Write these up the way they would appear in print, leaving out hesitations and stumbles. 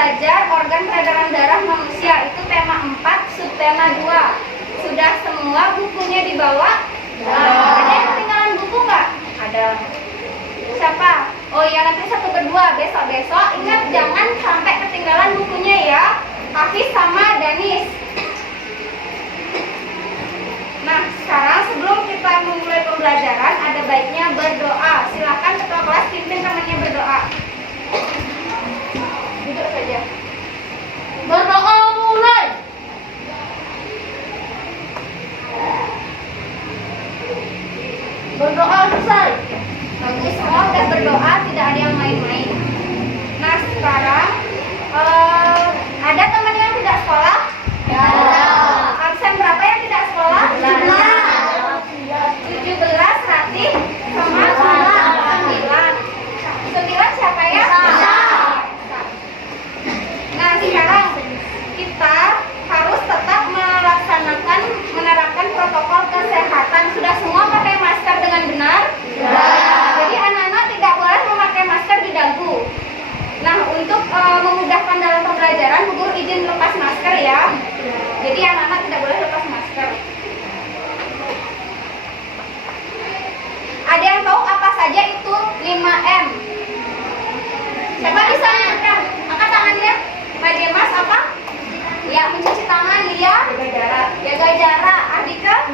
belajar organ peredaran darah manusia, itu tema 4, subtema 2. Sudah semua bukunya dibawa? Ada yang ketinggalan buku nggak? Ada. Siapa? Oh iya, nanti satu kedua besok-besok ingat jangan sampai ketinggalan bukunya ya. Hafiz sama Danis. Nah, sekarang sebelum kita memulai pembelajaran ada baiknya berdoa. Silakan ketua kelas pimpin temannya berdoa. Duduk saja. Berdoa mulai. Berdoa selesai. Bagus, semua udah berdoa, tidak ada yang main-main. Nah, sekarang ada teman yang tidak sekolah? Ada. Absen berapa yang tidak sekolah? 17, Ratih sama 9. 9 siapa ya? Nah, sekarang kita harus tetap menerapkan protokol kesehatan. Sudah semua pakai masker dengan benar? Jadi anak-anak tidak boleh memakai masker di dagu. Nah, untuk memudahkan dalam pembelajaran, Bu Guru izin lepas masker ya. Jadi anak-anak tidak boleh lepas masker. Ada yang tahu apa saja itu 5M? Siapa bisa menyebutkan? Angkat tangannya. Mbak Mas apa? Ya, mencuci tangan, Lia. Jaga jarak. Andika?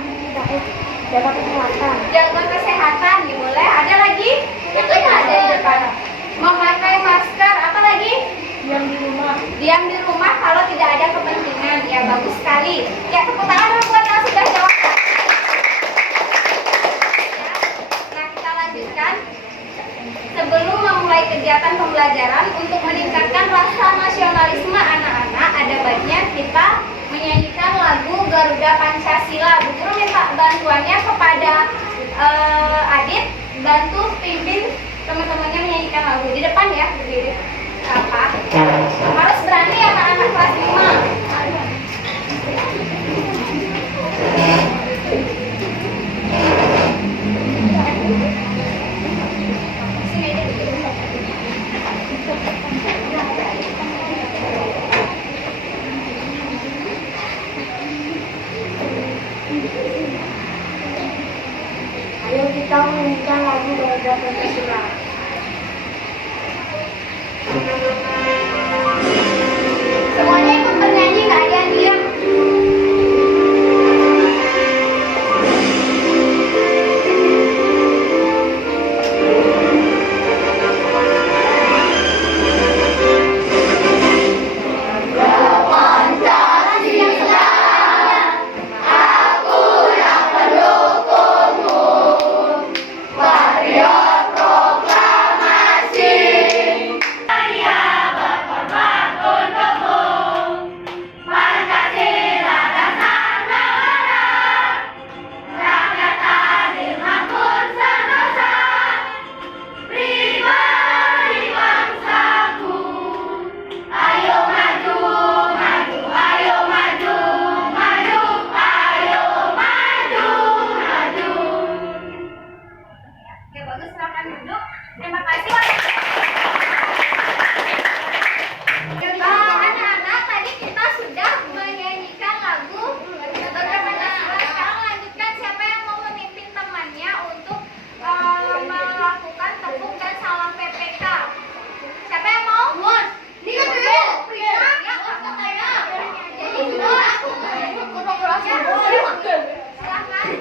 Jaga kesehatan. Jaga kesehatan, ya boleh. Ada lagi? Itu ya ada di depan. Memakai masker. Apa lagi? Diam di rumah. Diam di rumah kalau tidak ada kepentingan. Ya, bagus sekali. Ya, tepuk tangan dulu buat yang sudah jawab. Ya. Nah, kita lanjutkan. Sebelum memulai kegiatan pembelajaran untuk meningkatkan rasa nasionalisme anak-anak, ada baiknya kita menyanyikan lagu Garuda Pancasila. Bu Guru minta bantuannya kepada Adit, bantu pimpin teman-temannya menyanyikan lagu. Di depan ya, berdiri. Apa? Harus berani anak-anak kelas 5. Ayo kita menyanyikan lagu Garuda Pancasila. Semuanya ikut bernyanyi, nggak ada yang diam. Oke, bagus, silakan duduk. Terima kasih. Anak-anak, tadi kita sudah menyanyikan lagu Garuda Pancasila. Sekarang lanjutkan, siapa yang mau memimpin temannya untuk melakukan tepuk dan salam PPK? Siapa yang mau? Jadi silakan.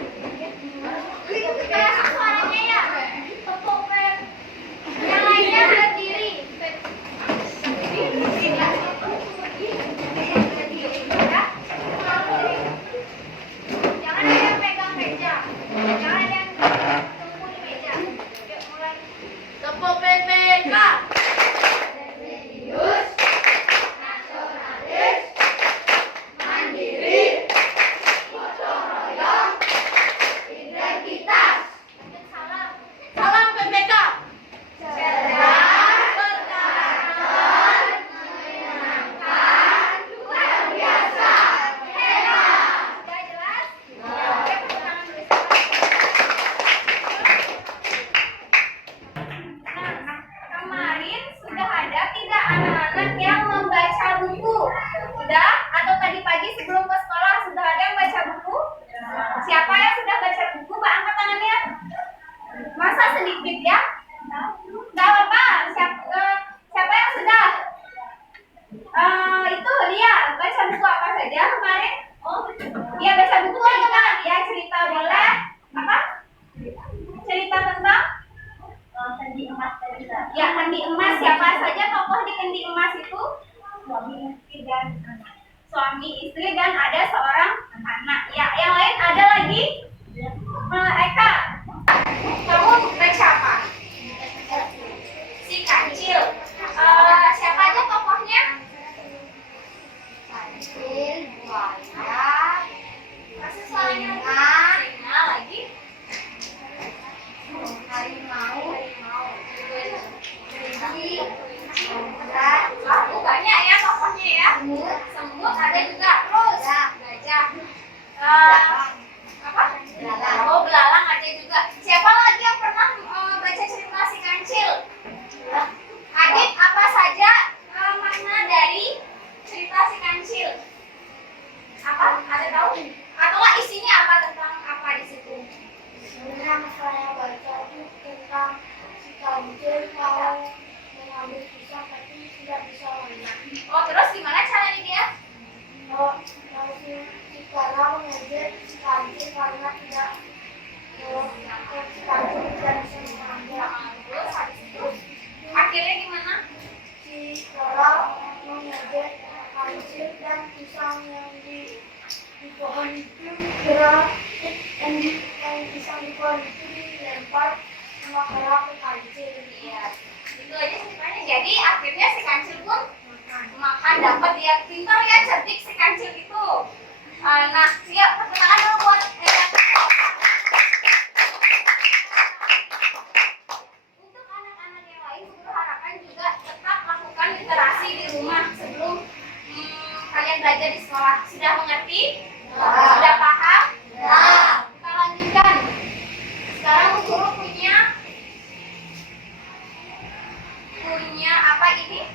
Keras suaranya ya. Tepuk pen. Yang lainnya berdiri. Jangan ada yang pegang meja. Jangan ada yang tunggu di meja. Yuk mulai. Tepuk PPK. Serius, nasionalis, mandiri, gotong royong, integritas. Salam. Salam PPK. Cerdas, berkarakter, menyenangkan, luar biasa, hebat. Sudah jelas? Oke, tepuk tangan dulu. Nah, kemarin sudah ada tidak anak-anak yang membaca sedikit ya. Nggak apa-apa. Siapa yang sudah? Itu dia baca buku apa saja kemarin? Oh, dia baca buku juga. Ya cerita boleh. Apa? Cerita tentang Kendi Emas tadi. Ya, Kendi Emas. Siapa saja tokoh di Kendi Emas itu? Suami istri dan ada seorang anak. Ya, yang lain ada lagi? Eka, kamu baca apa? Si Kancil. Siapa aja tokohnya? Kancil, buaya, kasih suaranya lagi. Harimau, banyak ya tokohnya ya. Semut ada juga, terus gajah. Apa? Oh, belalang ada juga. Siapa lagi yang pernah baca cerita si Kancil? Adit, apa saja makna dari cerita si Kancil? Apa? Ada tahu? Atau isinya apa, tentang apa di situ? Yang saya baca itu tentang si Kancil mau mengambil pisang tapi tidak bisa lagi. Oh, terus gimana caranya dia? Oh, si Clara mengejek si Kancil karena tidak si Kancil tidak bisa mengambil. Terus habis itu akhirnya gimana? Si Clara mengejek Kancil dan pisang yang di pohon itu yang pisang di pohon itu dilempar sama Clara ke Kancil. Iya, itu aja ceritanya. Jadi akhirnya si Kancil pun makan, dapat. Dia pintar ya, cerdik si Kancil itu. Nah, siap, tepuk tangan dulu buat untuk anak-anak yang lain, Guru harapkan juga tetap lakukan literasi di rumah sebelum kalian belajar di sekolah. Sudah mengerti? Sudah paham? Kita lanjutkan. Sekarang Guru punya apa ini?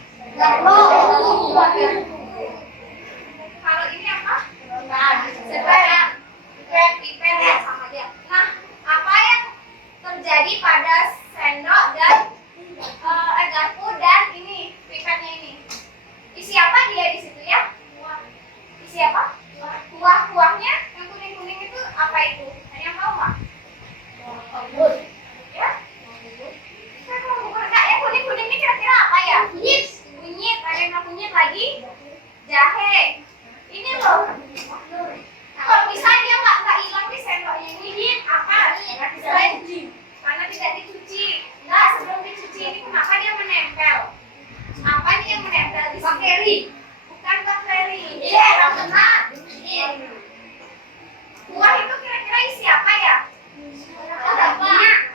Kalau ini apa? Pipet ya, sama dia. Nah, apa yang terjadi pada sendok dan garpu dan ini pipetnya ini? Isi apa dia di situ ya? Isi apa? Kuahnya yang kuning-kuning itu apa itu? Ada yang tahu nggak? Ya? Enggak ya, kuning-kuning ini kira-kira apa ya? Kunyit, ada yang tahu kunyit lagi? Jahe. Ini loh. Kalau misalnya dia nggak hilang di sendoknya ini, apa? Selain karena tidak dicuci. Nah, sebelum dicuci ini kenapa dia menempel? Apa nih yang menempel di bakteri? Bukan bakteri. Iya, benar. Buah itu kira-kira isi apa ya?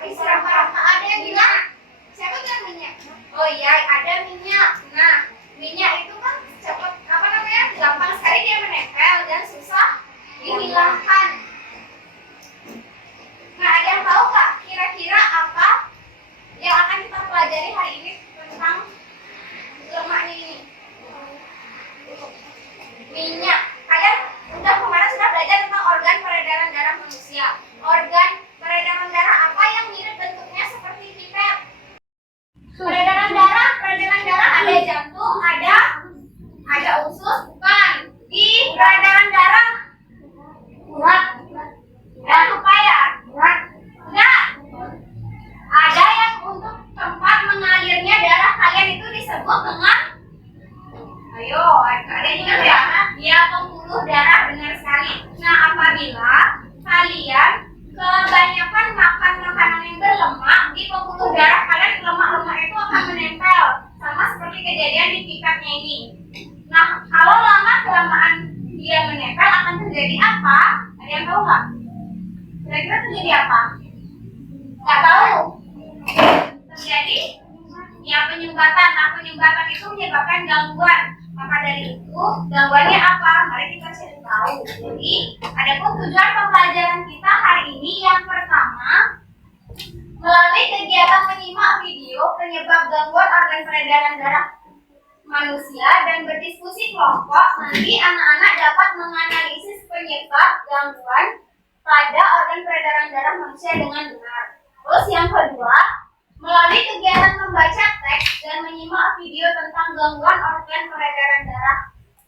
Isi apa? Ada yang bilang? Siapa bilang minyak? Oh iya, ada minyak. Nah, minyak itu kan cepat, apa namanya? Gampang sekali dia menempel dan susah dihilangkan. Nah, ada yang tahu nggak kira-kira apa yang akan kita pelajari hari ini tentang lemaknya ini? Minyak. Kalian kemarin sudah belajar tentang organ peredaran darah manusia. Organ peredaran darah apa yang mirip bentuknya seperti pipet? Peredaran darah ada jantung, ada usus, bukan. Di peredaran darah urat. Lupa ya? Enggak. Ada yang untuk tempat mengalirnya darah kalian itu disebut dengan, ayo, kalian ingat ya? Dia pembuluh darah, benar sekali. Nah, apabila kalian kebanyakan makan makanan yang berlemak, di pembuluh darah kalian lemak-lemak itu akan menempel, sama seperti kejadian di pipetnya ini. Nah, kalau lama-kelamaan dia menempel akan terjadi apa? Ada yang tahu nggak? Kira-kira terjadi apa? Nggak tahu. Terjadi ya penyumbatan. Nah, penyumbatan itu menyebabkan gangguan. Maka dari itu, gangguannya apa? Mari kita cari tahu. Jadi, adapun tujuan pembelajaran kita hari ini yang pertama, melalui kegiatan menyimak video penyebab gangguan organ peredaran darah manusia dan berdiskusi kelompok, nanti anak-anak dapat menganalisis penyebab gangguan pada organ peredaran darah manusia dengan benar. Terus yang kedua, melalui kegiatan membaca teks dan menyimak video tentang gangguan organ peredaran darah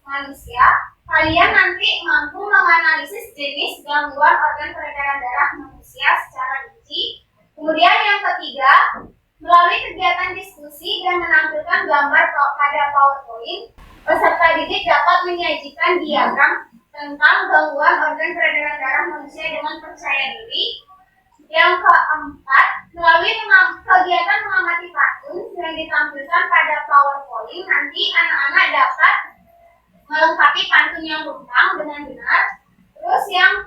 manusia, kalian nanti mampu menganalisis jenis gangguan organ peredaran darah manusia secara rinci. Kemudian yang ketiga, melalui kegiatan diskusi dan menampilkan gambar pada PowerPoint, peserta didik dapat menyajikan diagram tentang gangguan organ peredaran darah manusia dengan percaya diri. Yang keempat, melalui kegiatan mengamati patung yang ditampilkan pada PowerPoint, nanti anak-anak dapat melengkapi pantun yang lengkap dengan benar. Terus yang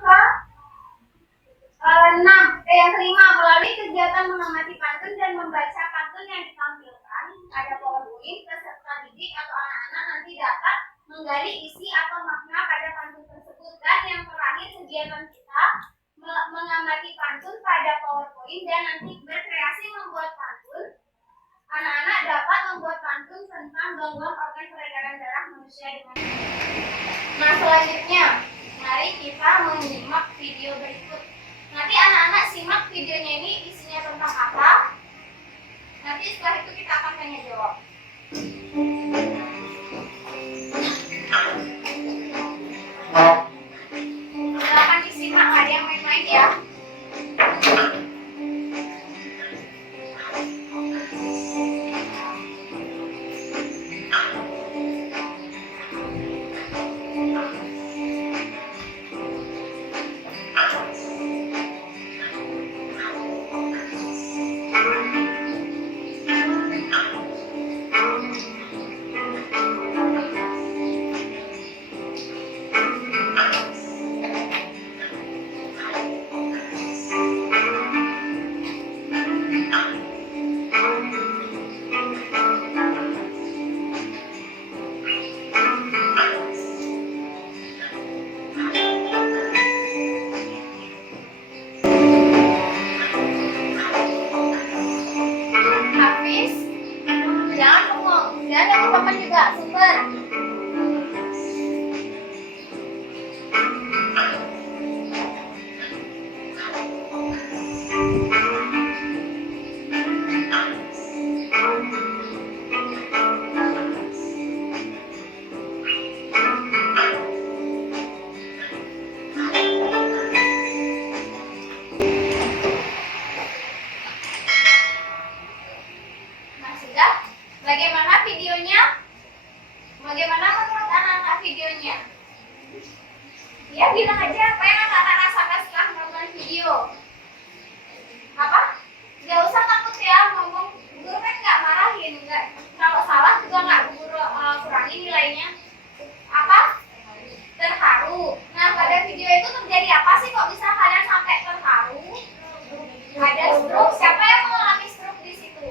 kelima, melalui kegiatan mengamati pantun dan membaca pantun yang ditampilkan pada PowerPoint, peserta didik atau anak-anak nanti dapat menggali isi atau makna pada pantun tersebut. Dan yang terakhir, kegiatan kita mengamati pantun pada PowerPoint dan nanti berkreasi membuat pantun. Anak-anak dapat membuat pantun tentang gangguan organ peredaran darah manusia dengan. Nah, selanjutnya, mari kita menyimak video berikut. Nanti anak-anak simak videonya ini isinya tentang apa. Nanti setelah itu kita akan tanya jawab. Silakan disimak, ada yang main-main ya. Jangan lupakan juga sumber. Nah, sudah? Bagaimana videonya? Bagaimana menurut anak-anak videonya? Ya, bilang aja apa yang anak-anak rasakan setelah menonton video. Apa? Gak usah takut ya, ngomong. Guru kan gak marahin, nggak. Kalau salah juga nggak guru kurangi nilainya. Apa? Terharu. Nah, pada video itu terjadi apa sih kok bisa kalian sampai terharu? Ada stroke. Siapa yang mengalami stroke di situ?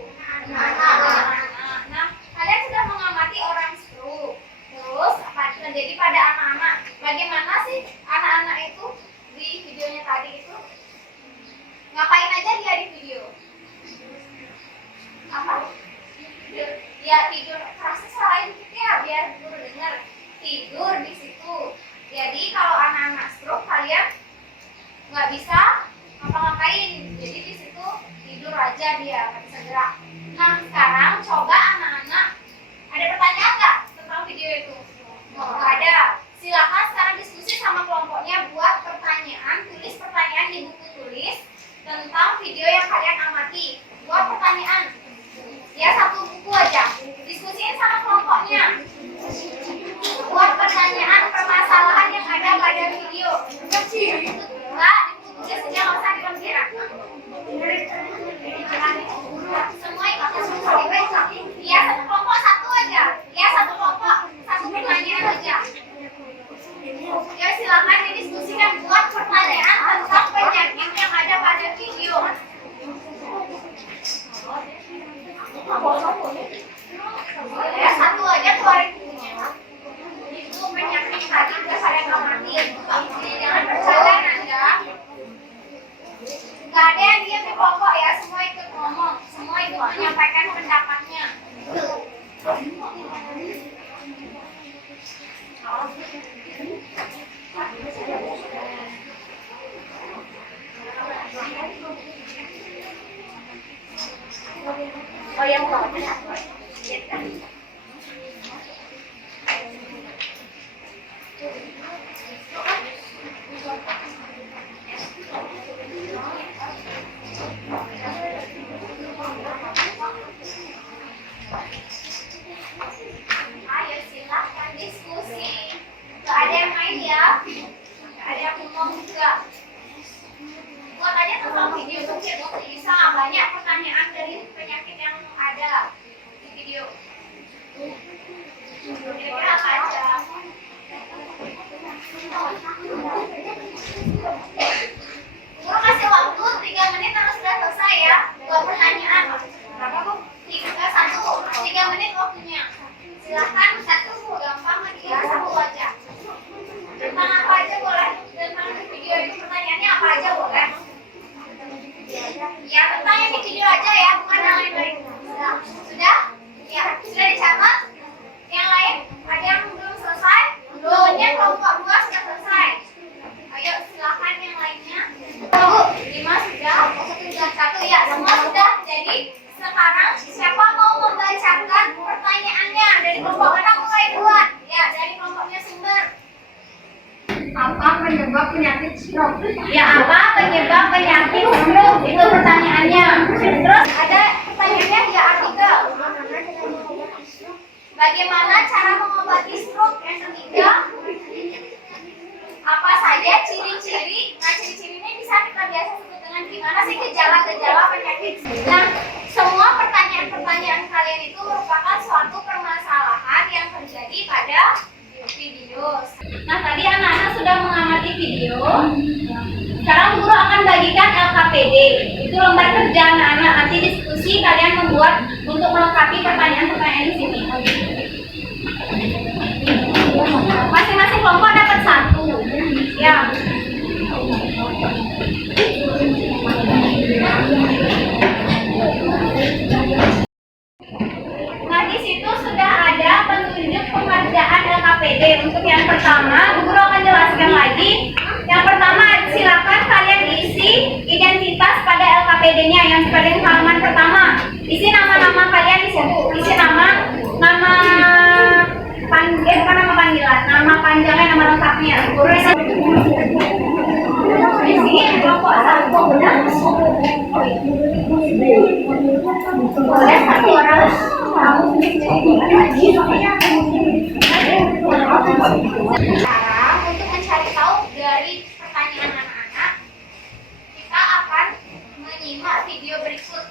Nah, kalian sudah mengamati orang stroke. Terus apa terjadi pada anak-anak? Bagaimana sih anak-anak itu di videonya tadi itu? Ngapain aja dia di video? Apa? Ya tidur. Kerasnya salahin dikit ya biar guru dengar. Tidur di situ. Jadi kalau anak-anak stroke kalian nggak bisa ngapa-ngapain. Jadi di situ tidur aja dia, nggak bisa gerak. Nah, sekarang coba anak-anak, ada pertanyaan nggak tentang video itu? Nggak ada. Silakan sekarang diskusi sama kelompoknya, buat pertanyaan, tulis pertanyaan di buku tulis tentang video yang kalian amati. Buat pertanyaan, ya satu buku aja. Diskusiin sama kelompoknya. Buat pertanyaan permasalahan yang ada pada video. Enggak, di buku tulis aja, nggak usah dilempiran. Semua ikut ya, satu kelompok satu aja. Ya, satu kelompok satu pertanyaan aja. Ya, silakan didiskusikan, buat pertanyaan tentang penyakit yang ada pada video. Ya, satu aja keluarin bukunya. Itu penyakit tadi udah kalian amati. Jangan percaya Anda. Gak ada yang diam di kelompok ya, semua ikut ngomong, semua ikut menyampaikan pendapatnya. pertanyaan dari penyakit yang ada di video. Kira-kira apa aja? Guru kasih waktu 3 menit terus sudah selesai ya. 2 pertanyaan. Berapa Bu? 3 menit waktunya. Silahkan satu gampang ya, satu aja. Tentang apa aja boleh. Tentang video itu pertanyaannya apa aja boleh. Ya tentang yang di video aja ya, bukan yang lain-lain. Sudah? Ya sudah dicatat. Yang lain ada yang belum selesai? Belumnya kelompok 2 sudah selesai. Ayo silakan yang lainnya. Bu, 5 sudah, 1 ya, semua sudah. Jadi sekarang siapa mau membacakan pertanyaannya dari kelompok mana mulai duluan? Ya, dari kelompoknya Sumber. Apa penyebab penyakit stroke? Ya, apa penyebab penyakit stroke? Itu pertanyaannya. Terus ada pertanyaannya ya artikel. Bagaimana cara mengobati stroke? Yang ketiga, apa saja ciri-ciri? Nah, ciri-cirinya bisa kita biasa sebut dengan gimana sih gejala-gejala penyakit. Nah, semua pertanyaan-pertanyaan kalian itu merupakan suatu permasalahan yang terjadi pada video. Nah, tadi anak-anak sudah mengamati video. Sekarang guru akan bagikan LKPD. Itu lembar kerja anak-anak. Nanti diskusi kalian membuat untuk melengkapi pertanyaan-pertanyaan di sini. Masing-masing kelompok dapat 1. Ya. Nah, di situ sudah ada petunjuk pengerjaan LKPD. Untuk yang pertama, guru akan jelaskan lagi. Yang pertama, silakan kalian isi identitas pada LKPD-nya yang pada halaman pertama. Isi nama-nama kalian di situ. Isi nama bukan nama panggilan, nama panjangnya, nama lengkapnya. Guru isi kelompok 1. Boleh 1 orang. Sekarang untuk mencari tahu dari pertanyaan anak-anak, kita akan menyimak video berikut.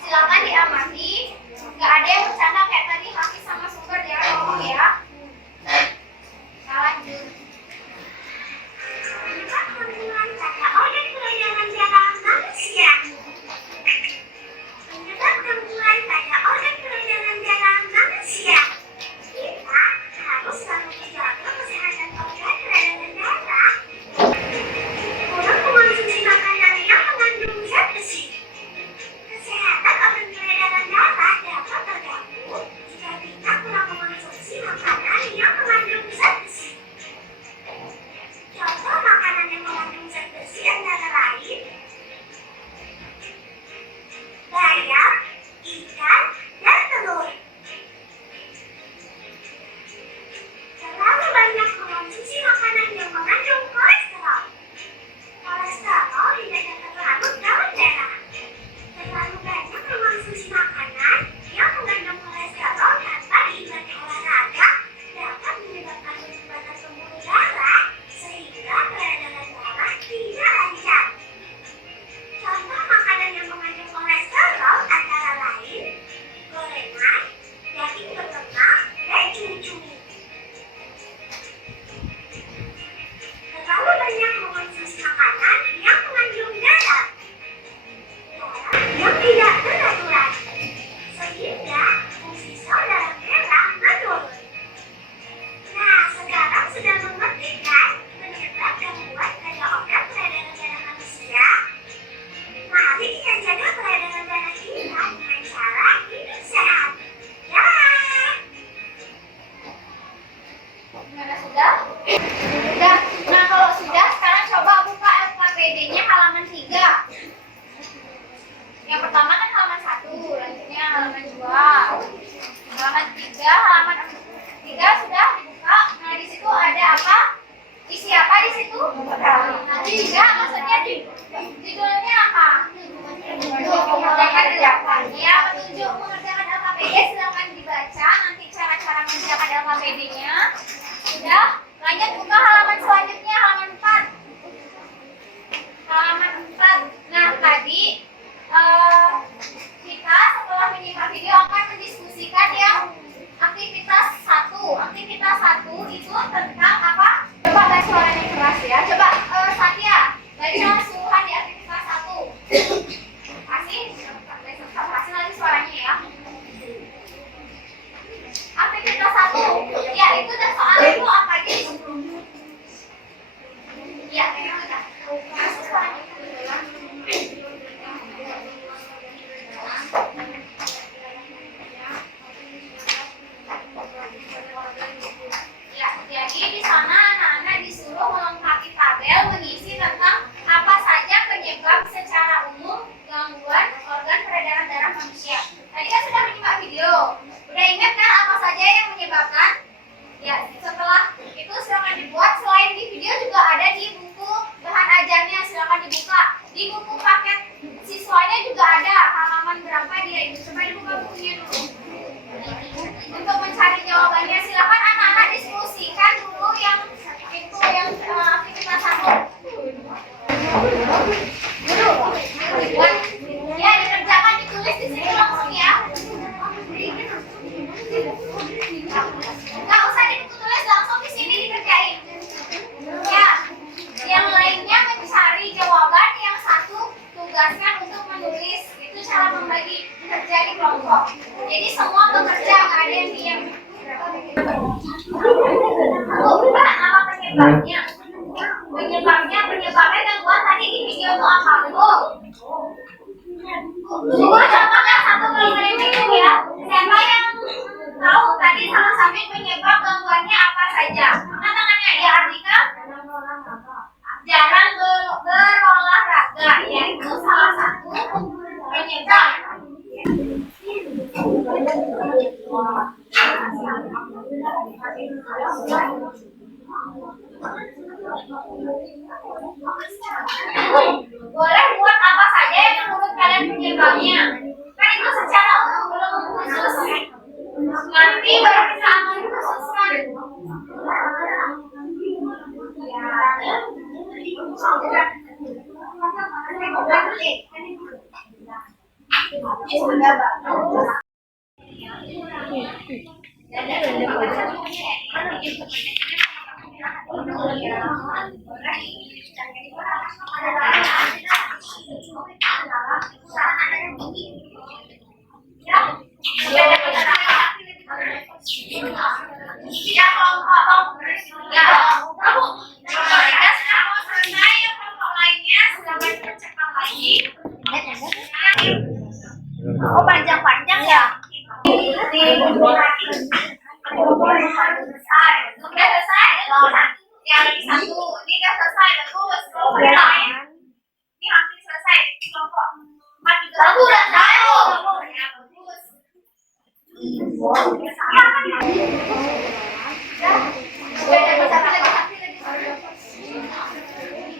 Silakan diamati. Nggak ada yang bercanda kayak tadi Hafiz sama Sumber ya, ngomong ya. Kita lanjut. Kandungan kata organ peredaran darah manusia. Penyebab gangguan pada organ peredaran darah manusia. Kita harus selalu menjaga kesehatan organ peredaran darah. Kurang mengonsumsi makanan yang mengandung zat besi. Kesehatan organ peredaran darah dapat terganggu jika kita kurang mengonsumsi makanan yang mengandung zat besi. Contoh makanan yang mengandung zat besi antara lain bayam, ikan, dan telur. Terlalu banyak mengonsumsi makanan yang mengandung kolesterol. Kolesterol tidak dapat larut dalam darah. Terlalu banyak mengonsumsi makanan yang mengandung kolesterol tanpa diimbangi olahraga dapat menyebabkan penyumbatan pembuluh darah sehingga peredaran darah tidak lancar. Contoh makanan yang mengandung kolesterol antara lain gorengan, daging berlemak, dan cumi-cumi. Terlalu banyak mengonsumsi makanan yang mengandung garam. Garam yang tidak beraturan, sehingga fungsi sel dalam darah menurun. Nah, sekarang sudah mengerti kan penyebab gangguan pada organ peredaran darah manusia? Mari kita jaga peredaran darah kita dengan cara hidup sehat. Ya. Gimana sudah? Sudah. Nah, kalau sudah, sekarang coba buka LKPD-nya halaman 3. Yang pertama kan halaman 1, lanjutnya halaman 2. Halaman 3, halaman 3 sudah dibuka. Nah, di situ ada apa? Isi apa di situ? Tidak, maksudnya judulnya apa? Mengerjakan. Ya, petunjuk mengerjakan LKPD silakan dibaca. Nanti cara-cara mengerjakan LKPD-nya. Sudah, lanjut buka halaman selanjutnya, halaman 4. Halaman 4. Nah, tadi kita setelah menyimak video akan mendiskusikan yang aktivitas satu. Aktivitas satu itu tentang apa? Coba guys, suaranya keras ya. Coba Satya baca suruhan di aktivitas satu. Kasih lagi suaranya ya. Aktivitas satu, ya itu dan soal itu apa aja? Ya, udah. Kasih suaranya dulu ya. Ya, jadi di sana anak-anak disuruh melengkapi tabel mengisi tentang apa saja penyebab secara umum gangguan organ peredaran darah manusia. Tadi kan sudah menyimak video. Udah ingat kan apa saja yang menyebabkan? Ya, setelah itu silakan dibuat. Selain di video juga ada di buku bahan ajarnya, silakan dibuka. Di buku paket siswanya juga ada halaman berapa dia itu. Coba dibuka bukunya dulu. Untuk mencari jawabannya silakan anak-anak diskusikan dulu yang itu yang aktivitas satu. Dibuat. Ya, dikerjakan, ditulis di sini langsung ya. Nggak usah ditulis, langsung di sini dikerjain. Ya, yang lainnya mencari jawaban, yang satu tugaskan untuk menulis. Itu cara membagi kerja di kelompok. Jadi semua bekerja, nggak ada yang diam. Apa penyebabnya? Penyebabnya gangguan tadi di video itu apa tuh? Coba contohnya satu kali itu ya. Siapa yang tahu tadi sama-sama penyebab gangguannya apa saja? Angkat tangannya ya, Ardika. Jarang berolahraga, yaitu salah satu penyebab. Boleh buat apa saja yang menurut kalian penyebabnya. Kan itu secara umum, belum khusus. Nanti baru kita akan khususkan. Ya, kelompok. Ya, kamu. Jika sudah mau selesai, kelompok lainnya silakan percepat lagi. Oh, panjang-panjang ya. Sudah selesai. Ya, lagi satu. Ini udah selesai. Bagus. Kelompok lain. Ini hampir selesai. Kelompok 4 juga. Bagus, udah selesai. Ya, bagus.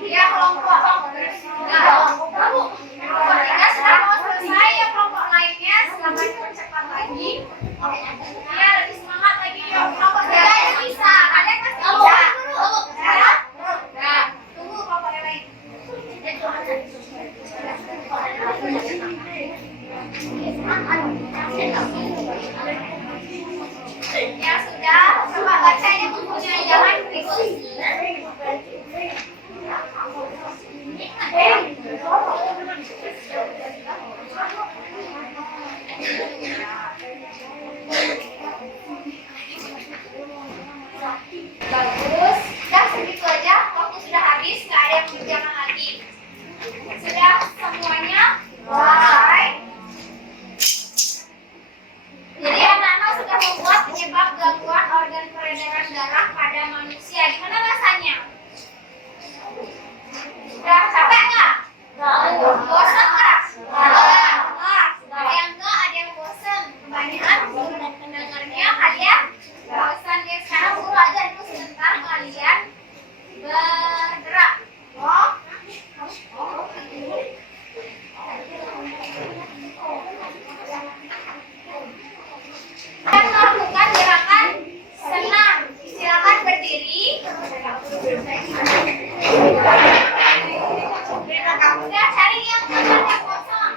Ya, kelompok. Ya, kamu. Kelompok 3 sudah mau selesai. Ya, kelompok lainnya silakan percepat lagi. Ya, lebih semangat lagi. Ya, kelompok 3 yang bisa. Kalian pasti bisa. Ya, tunggu kelompok yang lain. Ya sudah, coba bacanya mempunyai jalan berikut. Bagus, sudah segitu aja. Waktu sudah habis, nggak ada yang mengerjakan lagi. Sudah semuanya? Bye. Jadi anak-anak sudah membuat penyebab gangguan organ peredaran darah pada manusia. Gimana rasanya? Sudah capek nggak? Bosan nggak? Ada yang nggak? Ada yang bosan? Kebanyakan mendengarnya kalian bosan ya. Sekarang guru aja itu sebentar kalian bergerak. Kita melakukan gerakan senam. Silakan berdiri. Udah cari yang kosong.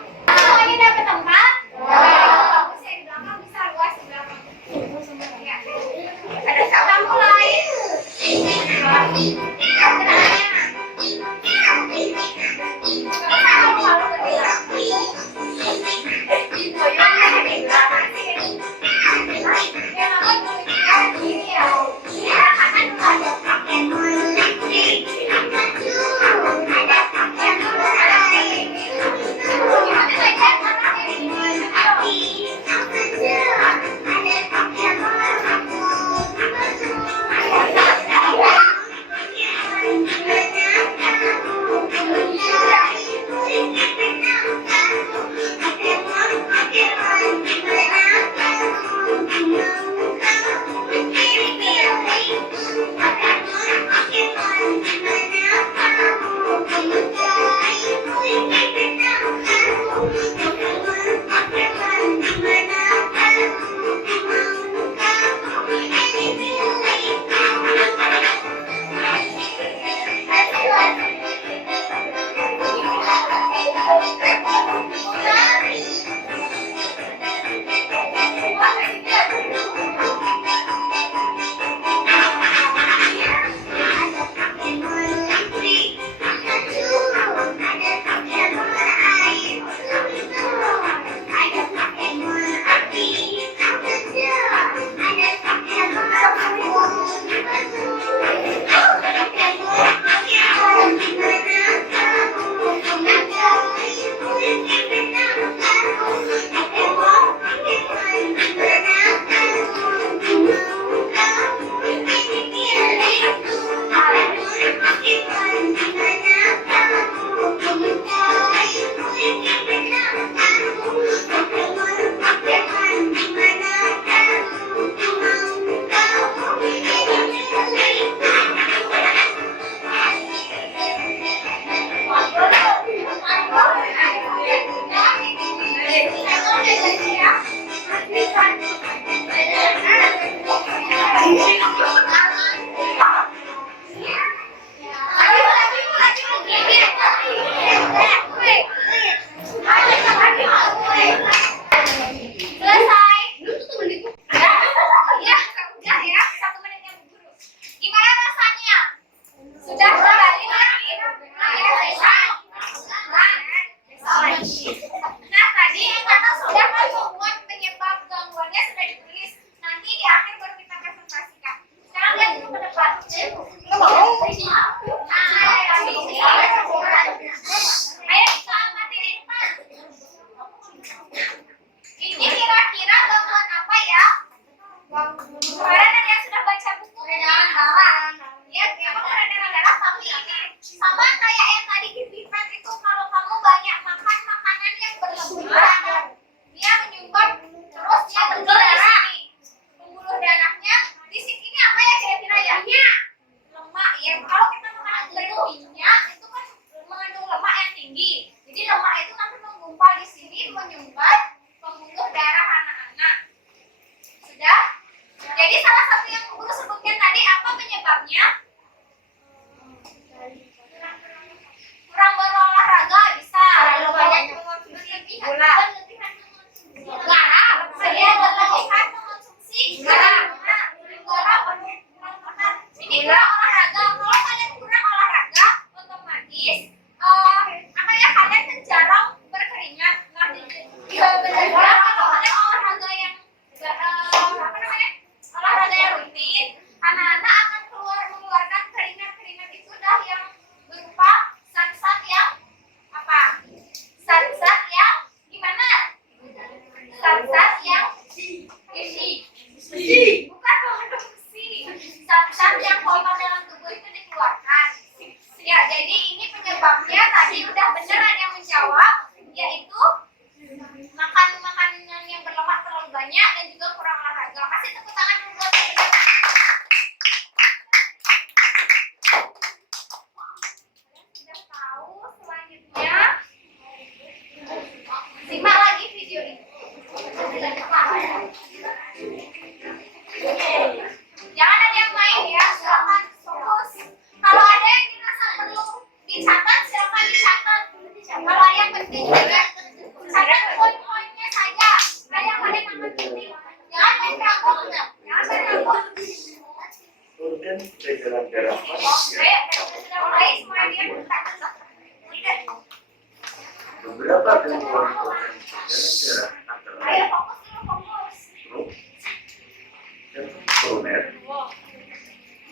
dan peredaran darah manusia. Sudah mulai semuanya. Beberapa gangguan organ peredaran darah antara lain stroke, jantung koroner,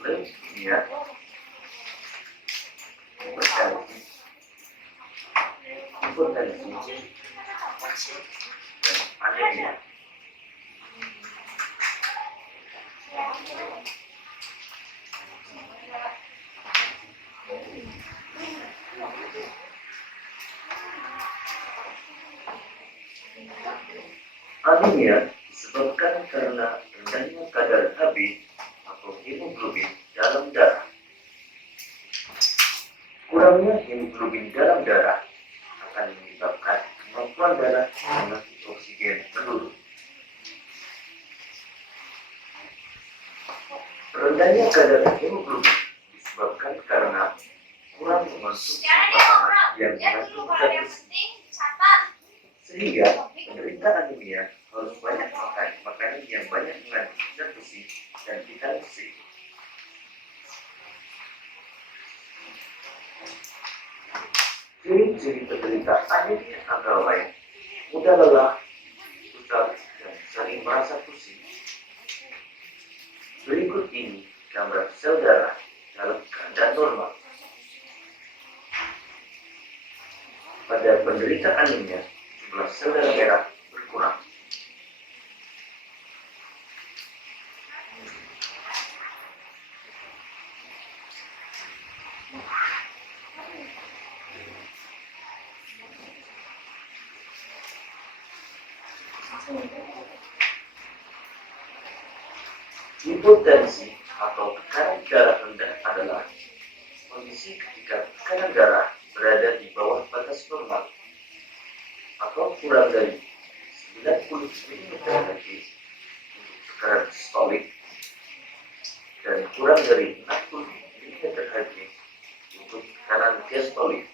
leukemia, hipertensi, dan anemia. Anemia disebabkan karena rendahnya kadar Hb atau hemoglobin dalam darah. Kurangnya hemoglobin dalam darah akan menyebabkan kemampuan darah mengangkut oksigen menurun. Rendahnya kadar hemoglobin disebabkan karena kurang mengonsumsi makanan yang mengandung zat besi, sehingga penderita anemia harus banyak makan makanan yang banyak mengandung zat besi dan vitamin C. Ciri-ciri penderita anemia antara lain mudah lelah, pusat, dan sering merasa pusing. Berikut ini gambar sel darah dalam keadaan normal. Pada penderita anemia, jumlah sel darah merah berkurang. Hipotensi atau tekanan darah rendah adalah kondisi ketika tekanan darah berada di bawah batas normal atau kurang dari 90 mm/Hg untuk tekanan sistolik dan kurang dari 60 mm/Hg untuk tekanan diastolik.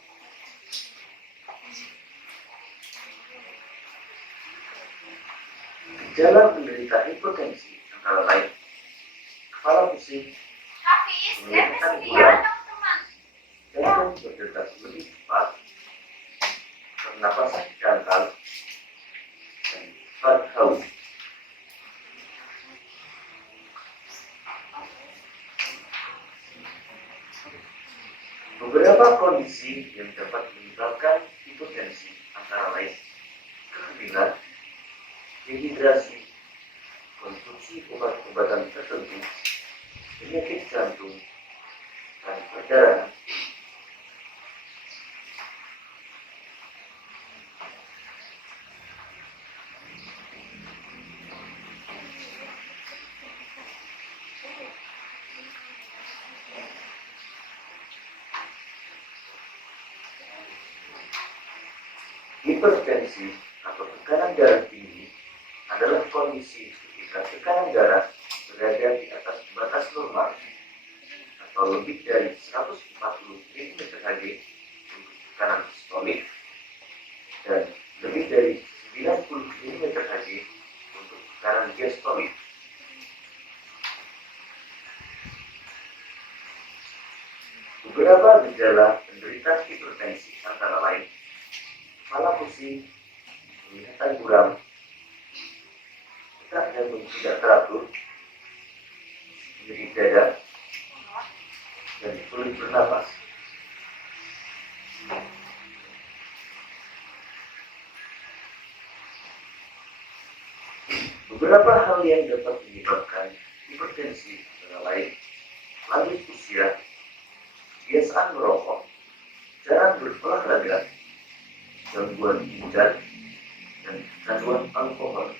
Gejala penderita hipotensi antara lain kepala pusing, Hafiz, penglihatan sendiri buram, teman-teman. jantung berdetak lebih cepat, pernapasan gagal, dan cepat haus. Beberapa kondisi yang dapat menyebabkan hipotensi antara lain kehamilan, dehidrasi, konsumsi obat-obatan tertentu, penyakit jantung, dan perdarahan. Hipertensi atau tekanan darah tinggi adalah kondisi ketika tekanan darah berada di atas batas normal atau lebih dari 140 mmHg untuk tekanan sistolik dan lebih dari 90 mmHg untuk tekanan diastolik. Beberapa gejala penderita hipertensi antara lain kepala pusing, penglihatan buram, detak jantung tidak teratur, nyeri dada, dan sulit bernapas. Beberapa hal yang dapat menyebabkan hipertensi antara lain lanjut usia, kebiasaan merokok, jarang berolahraga, gangguan ginjal, dan kecanduan alkohol.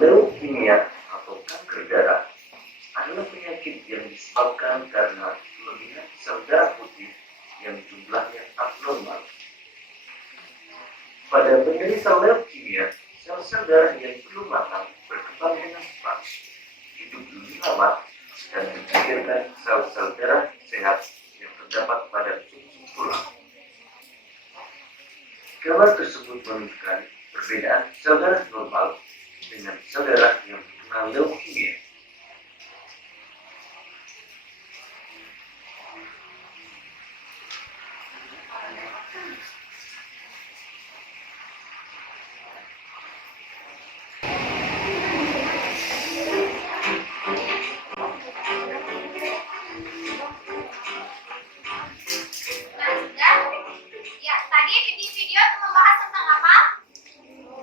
Leukemia atau kanker darah adalah penyakit yang disebabkan karena kelebihan sel darah putih yang jumlahnya abnormal. Pada penderita leukemia, Sel-sel darah yang belum matang berkembang dengan cepat, hidup lebih lama, dan menjadikan sel-sel darah sehat yang terdapat pada sumsum tulang. Gambar tersebut menunjukkan perbedaan sel darah normal dengan sel darah yang terkena leukemia. Nah, sudah. Ya, tadi di video membahas tentang apa?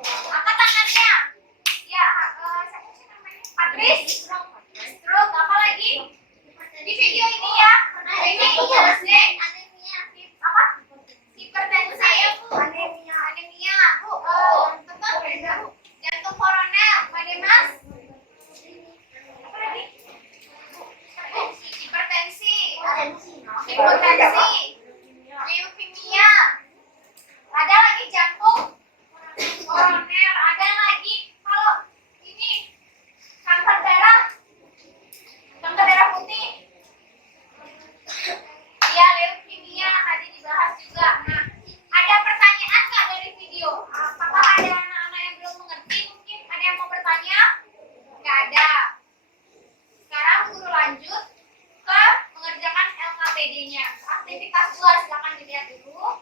Angkat tangannya. Ya, siapa sih namanya? Patris. Stroke, apa lagi? Di video ini ya. Ini anemia. Apa? Hipertensi. Anemia. Bu, betul. Jantung koroner. Mana Mas? Apa lagi? Hipertensi. Hipotensi. Leukemia. Ada lagi jantung koroner. Ada lagi kalau ini kanker darah putih. Ya, leukemia tadi dibahas juga. Nah, ada pertanyaan nggak dari video? Apakah ada anak-anak yang belum mengerti? Mungkin ada yang mau bertanya? Nggak ada. Sekarang guru lanjut ke mengerjakan LKPD-nya. Aktivitas 2, silakan dilihat dulu.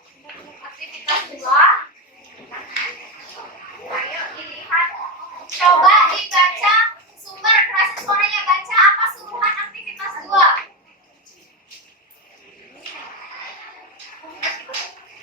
Aktivitas 2. Ayo dilihat. Coba dibaca sumber keras suaranya. Baca apa suruhan aktivitas 2.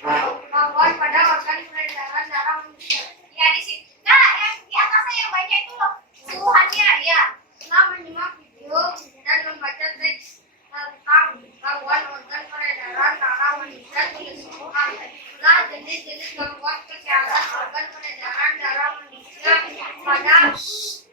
Kemampuan pada organ peredaran darah manusia. Ya di sini. Nah, yang di atasnya yang banyak itu loh suruhannya ya. Setelah menyimak video dan membaca teks tentang gangguan organ peredaran darah manusia, tulislah jenis-jenis gangguan kesehatan organ peredaran darah manusia pada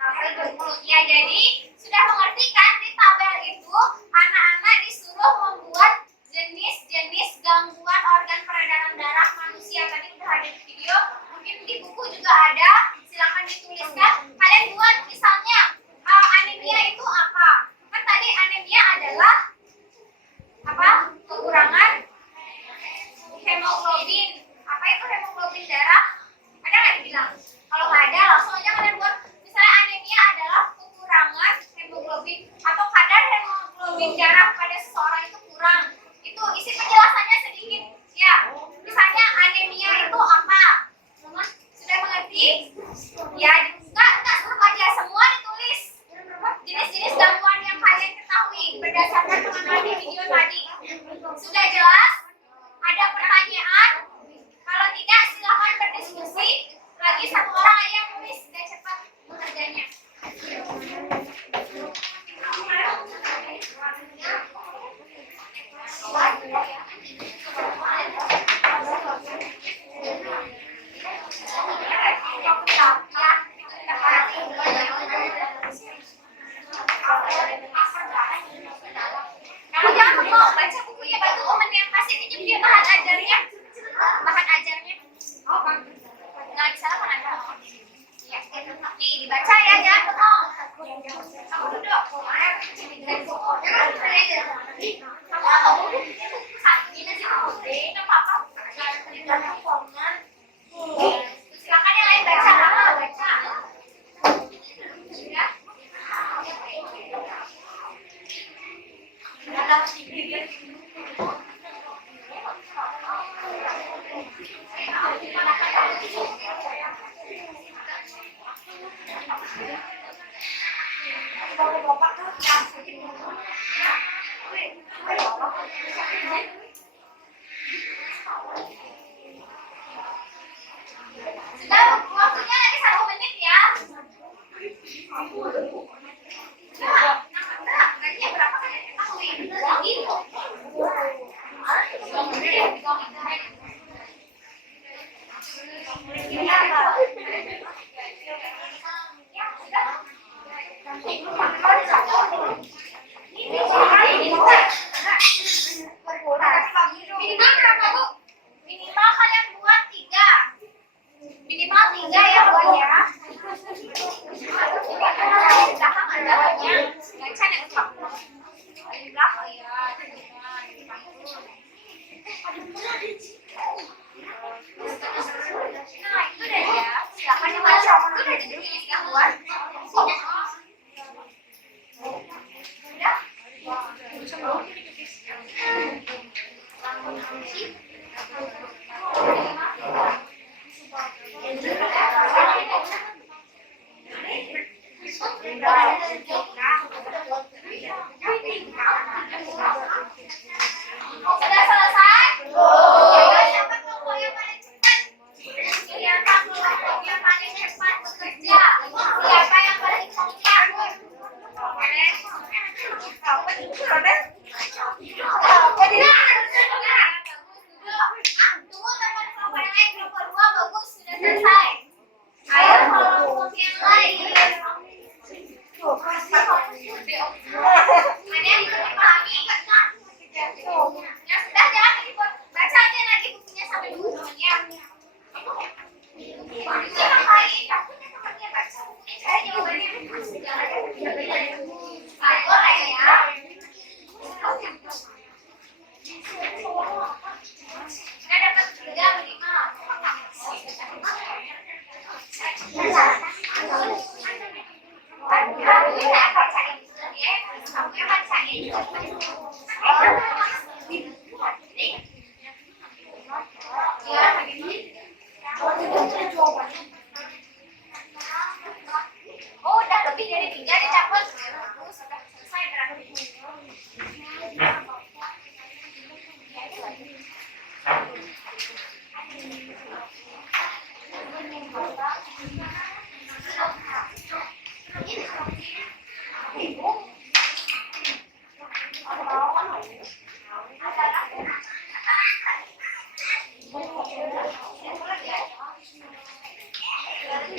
tabel berikut. Ya, jadi sudah mengerti kan di tabel itu anak-anak disuruh membuat jenis-jenis gangguan organ peredaran darah manusia. Tadi udah ada di video, mungkin di buku juga ada. Silakan dituliskan. Kalian buat misalnya anemia itu apa? Kan tadi anemia adalah apa? Kekurangan hemoglobin. Apa itu hemoglobin darah? Ada nggak dibilang? Kalau nggak ada, langsung aja kalian buat. Misalnya anemia adalah kekurangan hemoglobin atau kadar hemoglobin darah pada seseorang itu kurang. Itu isi penjelasannya sedikit. Ya, misalnya anemia itu apa? Sudah mengerti? Ya, enggak seru aja, semua ditulis. Jenis-jenis gangguan yang kalian ketahui berdasarkan mengamati video tadi. Sudah jelas? Ada pertanyaan? Kalau tidak, silakan berdiskusi. Lagi satu orang aja yang tulis, sudah cepat bekerjanya. Kamu jangan bengong, baca bukunya baru Omen yang kasih pinjam dia bahan ajarnya. Nggak bisa apa ada. Ya, nih dibaca ya, jangan bengong. Kamu duduk. Kamu ini sih nggak apa-apa. Silakan yang lain baca. Baca. Ya. Sudah, waktunya lagi 1 menit ya. Gajinya berapa kan? Gitu. Minimal berapa, Bu? Minimal kalian buat 3. Minimal 3 ya buat ya. jenis gangguan? Sudah? Sudah selesai? Ayo, siapa kelompok yang paling cepat? Siapa kelompok yang paling cepat bekerja? Siapa yang paling cepat? Tunggu teman kelompok yang lain, kelompok 2 bagus, sudah selesai. Ayo kelompok yang lain. Ada yang belum dipahami? Ya sudah, jangan dibuat. Baca aja lagi bukunya sampai dulu temannya. Jangan lain, takutnya temannya baca bukunya cari jawabannya. Ayo ya. Sudah dapat 3 minimal. Oh, udah lebih dari 3 didapat. Sudah selesai berarti.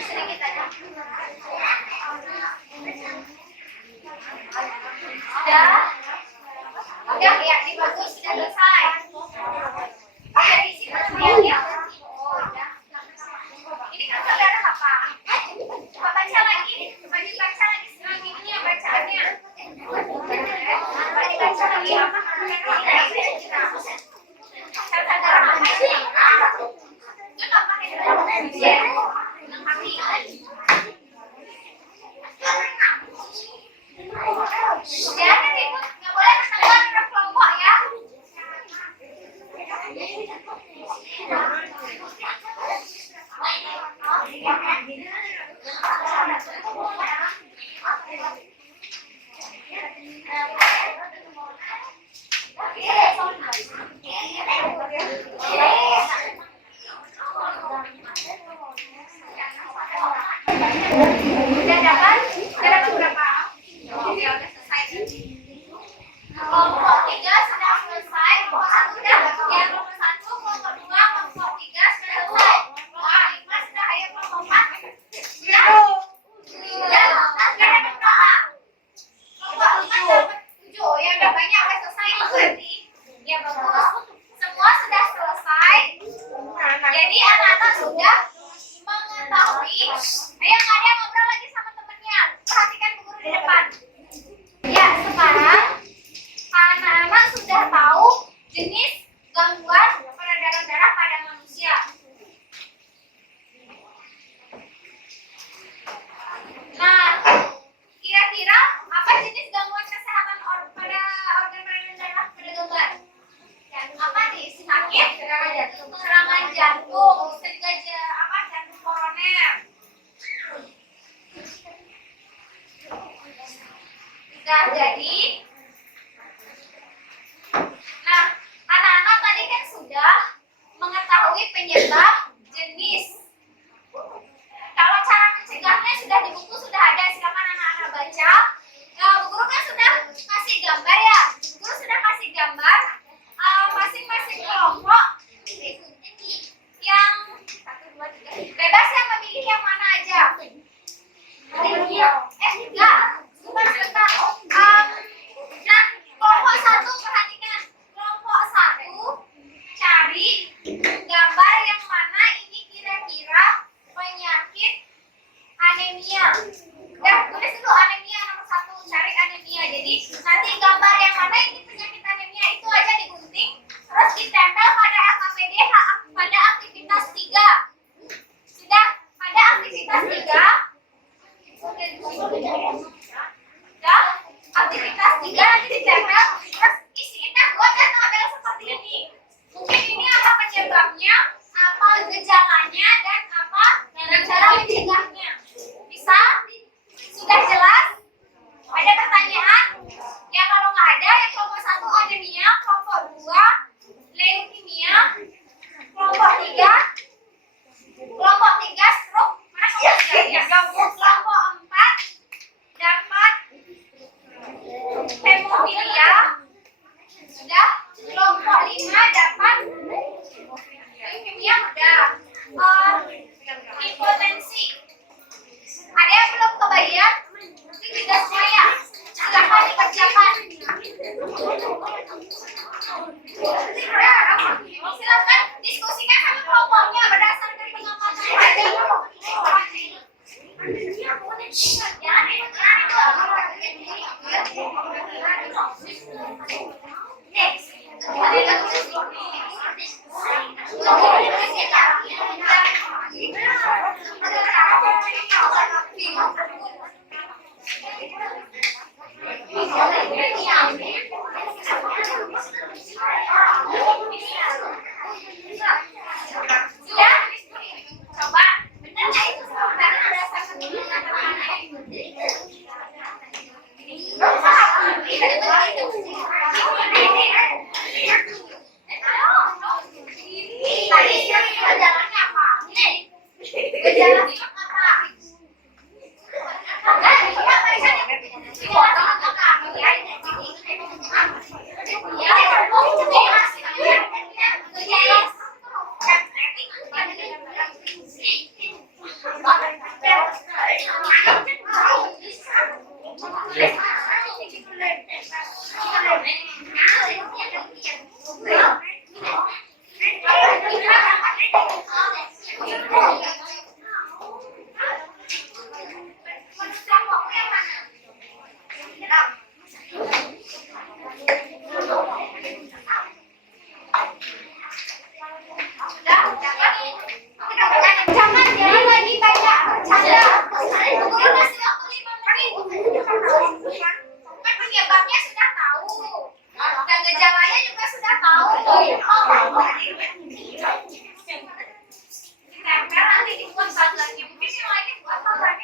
Sedikit aja. Sudah ya, ini bagus, sudah selesai. Ada isi pertanyaannya. Oh, udah. Ini kan saudara apa? Coba baca lagi. Coba dibaca lagi ininya bacaannya. Coba dibaca lagi. Saudara apa sih? Itu apa yang jangan ribut, nggak boleh ketemuan orang kelompok ya. Udah dapat? Udah dapat berapa? Oke, udah selesai. Kelompok 3 sudah selesai. Kelompok 1 udah. Ya, kelompok 1, kelompok 2, kelompok 3 sudah selesai. Kelompok 5 sudah. Ayo kelompok 4. Sudah? Sudah. Sudah dapat berapa? Kelompok 5 dapat 7. Ya, udah banyak. Udah selesai berarti. Ya, bagus. Semua sudah selesai. Jadi anak-anak sudah mengetahui. Ayo, nggak ada yang ngobrol lagi sama temennya. Perhatikan bu guru di depan. Ya, sekarang anak-anak sudah tahu jenis gangguan peredaran darah pada manusia. Nah, kira-kira apa jenis gangguan kesehatan pada organ peredaran darah pada gambar? Apa nih? Sakit? Serangan jantung, jantung koroner. Sudah jadi. Nah, anak-anak tadi kan sudah mengetahui penyebab, jenis. Kalau cara mencegahnya sudah di buku sudah ada, silakan anak-anak baca. Bu guru kan sudah kasih gambar ya. Bu guru sudah kasih gambar masing-masing kelompok yang 1, 2, 3 bebas yang memilih yang mana aja. Enggak. Sebentar. Nah, kelompok 1 perhatikan. Kelompok 1 cari gambar yang mana ini kira-kira penyakit anemia. Udah, tulis dulu anemia nomor 1, cari anemia. Jadi nanti gambar yang mana ini penyakit anemia itu aja digunting, terus ditempel pada AKPD pada aktivitas 3. Sudah, pada aktivitas 3 Udah, aktivitas 3 nanti ditempel. Terus isinya buatkan tabel seperti ini. Mungkin ini apa penyebabnya, apa gejalanya, dan apa cara mencegahnya. Bisa? Sudah jelas? Ada pertanyaan? Ya kalau nggak ada, yang kelompok 1 anemia, kelompok 2 leukemia, kelompok 3 stroke. Mana kelompok 3? Kelompok 4 dapat hemofilia. Sudah. Kelompok 5 dapat leukemia udah. Hipotensi. Ada yang belum kebagian? Mungkin tidak semua ya. Silakan dikerjakan. Silakan diskusikan sama kelompoknya berdasarkan pengamatan. Next. Sudah? Coba. Benar nggak itu sebenarnya berdasarkan tadi gejalanya apa? Gejala apa? Jangan lagi kayak bercanda. Guru kasih waktu 5 menit. Kan penyebabnya sudah tahu. Dan gejalanya juga sudah tahu. Ditempel nanti dibuat bagiannya. Mungkin yang lainnya buat bagiannya.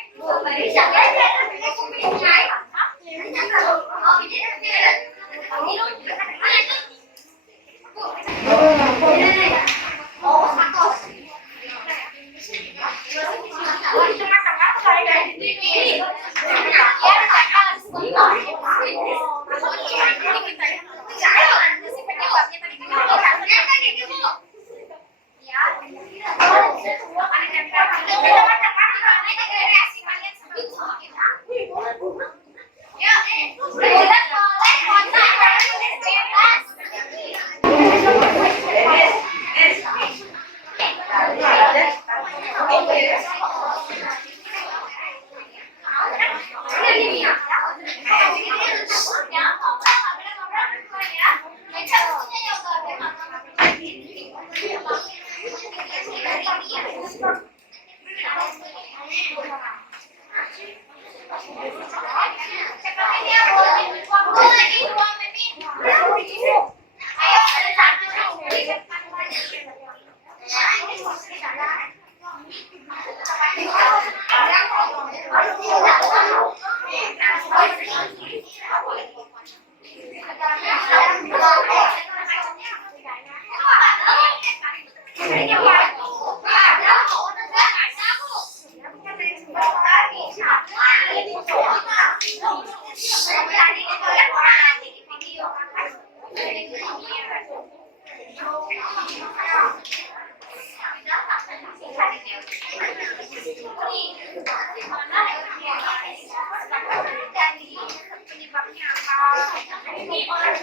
Gimana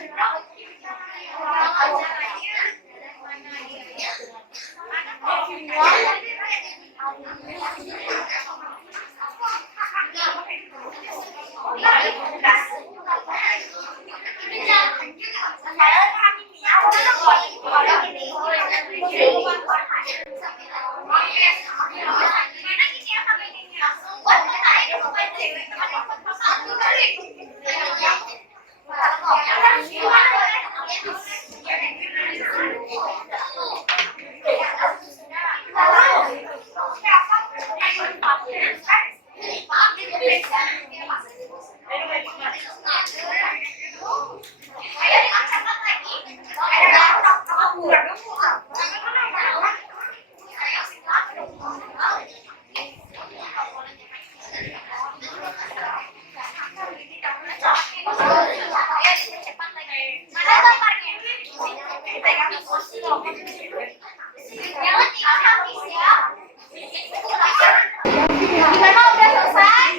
Gimana, udah selesai?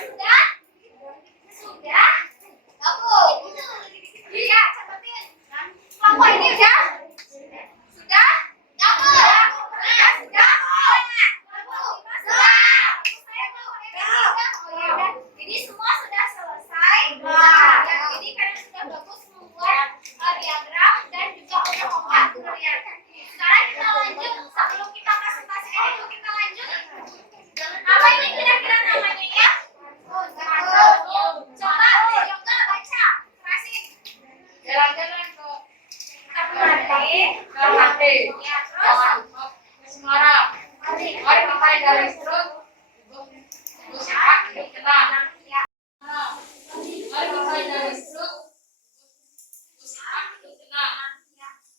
Sudah? Sudah? Aku. Iya, catetin. Kelompok ini udah? Sudah? Aku. Sudah? Sudah? Jadi semua sudah selesai. Jadi kalian sudah bagus membuat diagram dan juga udah mengatur ya. Sekarang kita lanjut. Sebelum kita presentasikan itu kita lanjut. Apa ini kira-kira namanya ya? Coba Yoga baca. Kerasin. Jalan-jalan ke Termati. Ternate, Ya, terus. Semarang. Mari kita dari terus usaha dikenal. Ya. Mari kita dari terus usaha dikenal.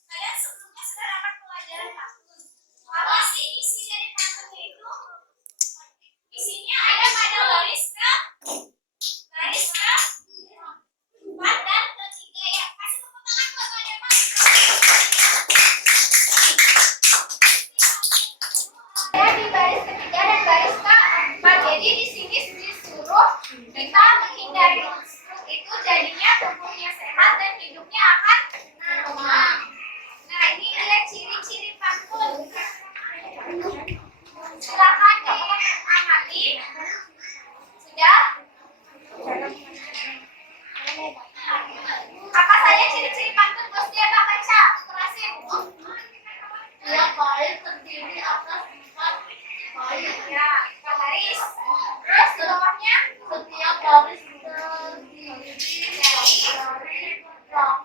Kalian sebelumnya sudah dapat pelajaran pantun. Apa sih isi dari pantunnya itu? Isinya ada pada baris ke baris ke 4 dan ke 3 ya. Kasih tepuk tangan buat Kak Depan. Ada di baris ke-3 dan baris ke-4. Jadi di sini disuruh kita menghindari struk itu jadinya tubuhnya sehat dan hidupnya akan normal. Nah, ini lihat ciri-ciri pantun. Silakan diamati. Sudah? Apa saja ciri-ciri pantun? Bos dia tak baca. Kerasin. Yang baik terdiri atas 4 baris. Ya, Kak Haris. Terus di bawahnya? Setiap baris terdiri dari 8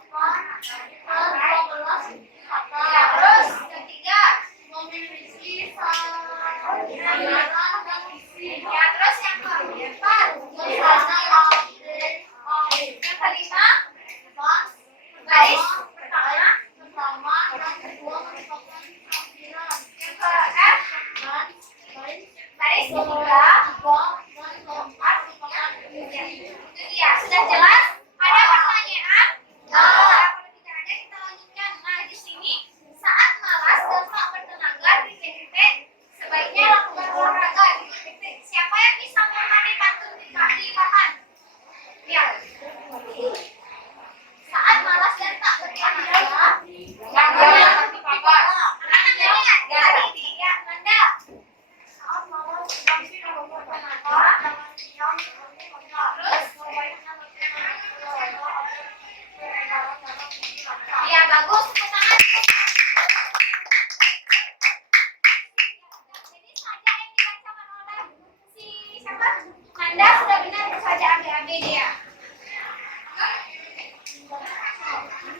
dan 12 kata. Ya, terus ketiga. Memiliki saliran dan isi. Ya, terus yang keempat. Misalnya Yang kelima. Baris Baris pertama. pertama dan kedua merupakan tampilan Yang ke-F. dan baris Baris ketiga. kedua dan keempat merupakan Ya, itu dia. Sudah jelas? Ada pertanyaan? Kalau tidak ada, kita lanjutkan. Nah, di sini saat malas dan tak bertenaga di PPT, sebaiknya lakukan olahraga di PPT. Siapa yang bisa memahami pantun di kapan? Ya. Saat malas dan tak bertenaga. Yang seperti papan. Namanya tadi ya, Nanda. Saat malas dan tak bertenaga. Terus? Ya, bagus. Tepuk tangan. Jadi saja yang dibacakan oleh si siapa? Nanda sudah benar, itu saja AB dia.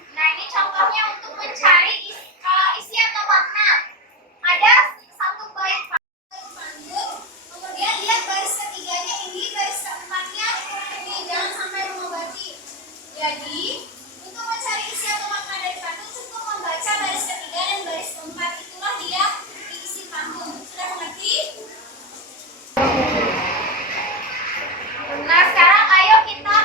Nah, ini contohnya untuk mencari isi atau makna. Ada satu bait pantun, kemudian lihat baris ketiganya ini, baris keempatnya ini, jangan sampai mengobati. Jadi, untuk mencari isi atau makna dari pantun cukup membaca baris ketiga dan baris keempat, itulah dia isi pantun. Sudah mengerti? Nah, sekarang ayo kita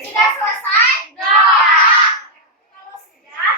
Sudah selesai? Kalau sudah,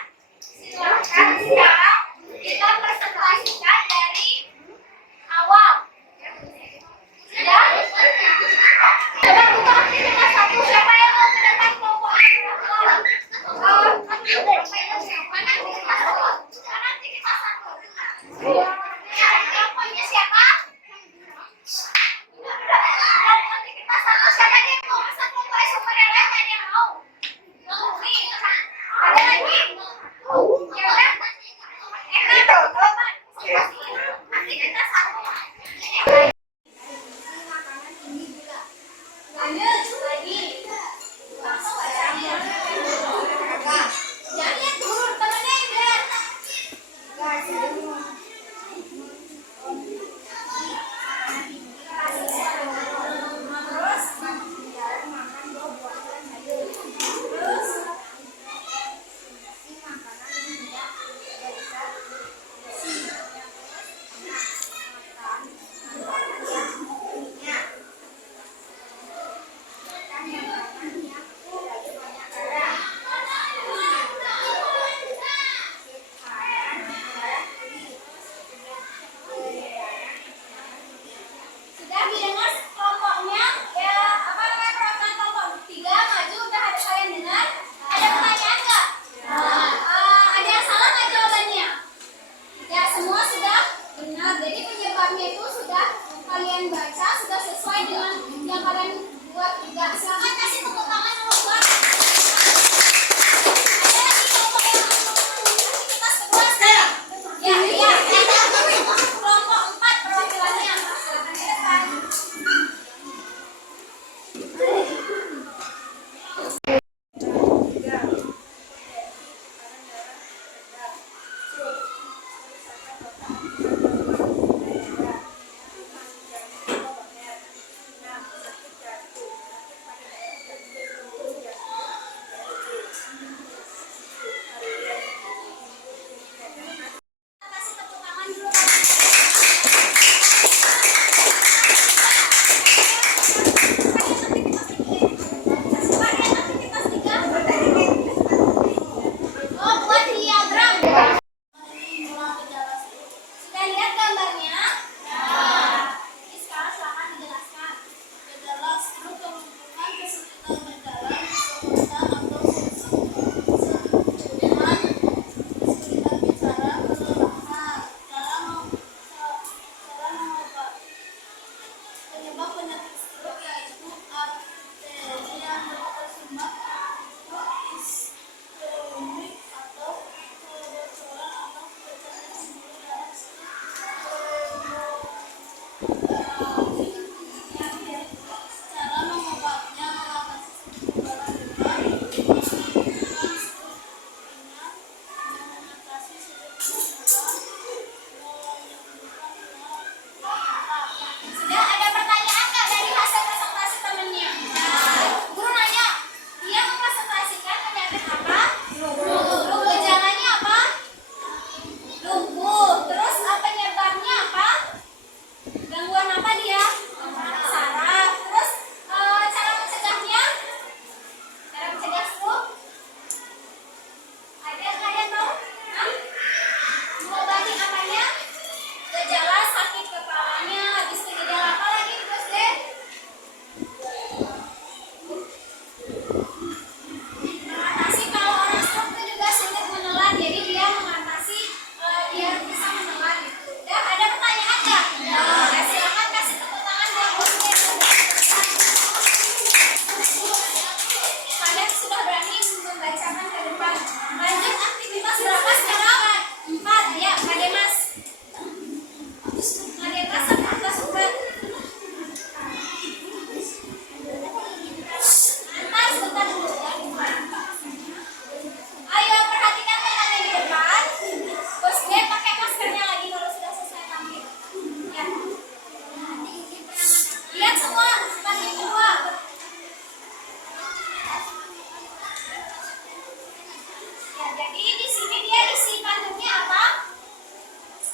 jadi di sini dia isi pantunnya apa?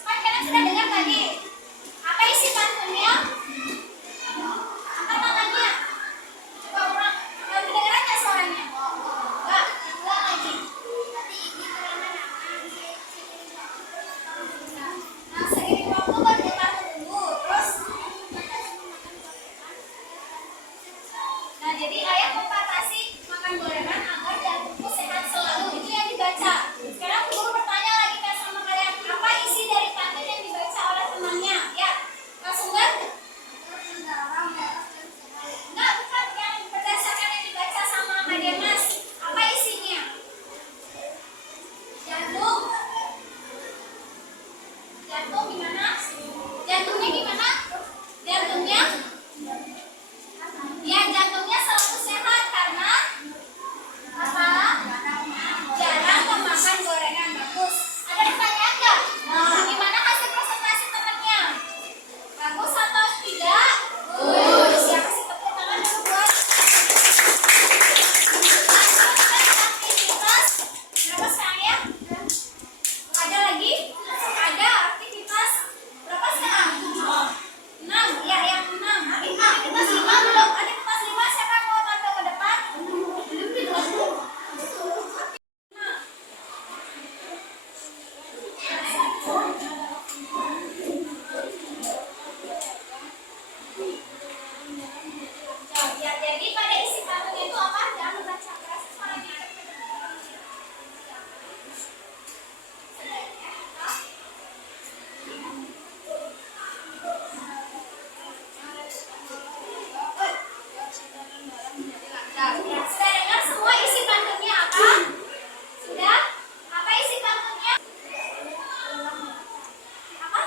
Kan kalian sudah dengar tadi. Apa isi pantunnya? Angkat tangannya. Coba ulang. Kedengeran nggak suaranya? Enggak, ulang lagi. Nah, seiring waktu berputar dulu. Terus, nah jadi ayat membatasi makan gorengan agar jantungku sehat selalu. Itu yang dibaca. Sekarang guru bertanya lagi ke sama kalian, apa isi dari pantun yang dibaca oleh temannya? Ya, langsung kan? Enggak, bukan yang berdasarkan yang dibaca sama Kak Demas. Apa isinya? Jantung. Jantung gimana? Jantungnya gimana? Jantungnya? Ya, jantungnya selalu sehat karena apa? Jarang memakan gorengan. Bagus. Ada pertanyaan nggak? Gimana hasil presentasi temannya? Bagus atau tidak? Bagus. Ya, kasih tepuk tangan dulu buat. Aktivitas berapa sekarang ya? Ada lagi? Ada aktivitas berapa sekarang? 6. Ya, yang 6. Aktivitas 5 belum. Aktivitas 5 siapa yang mau tampil ke depan? Ya, jadi pada isi pantunnya itu apa? Jangan membaca keras suaranya ada kedengaran. Ya, sudah dengar semua isi pantunnya apa? Sudah? Apa isi pantunnya? Apa?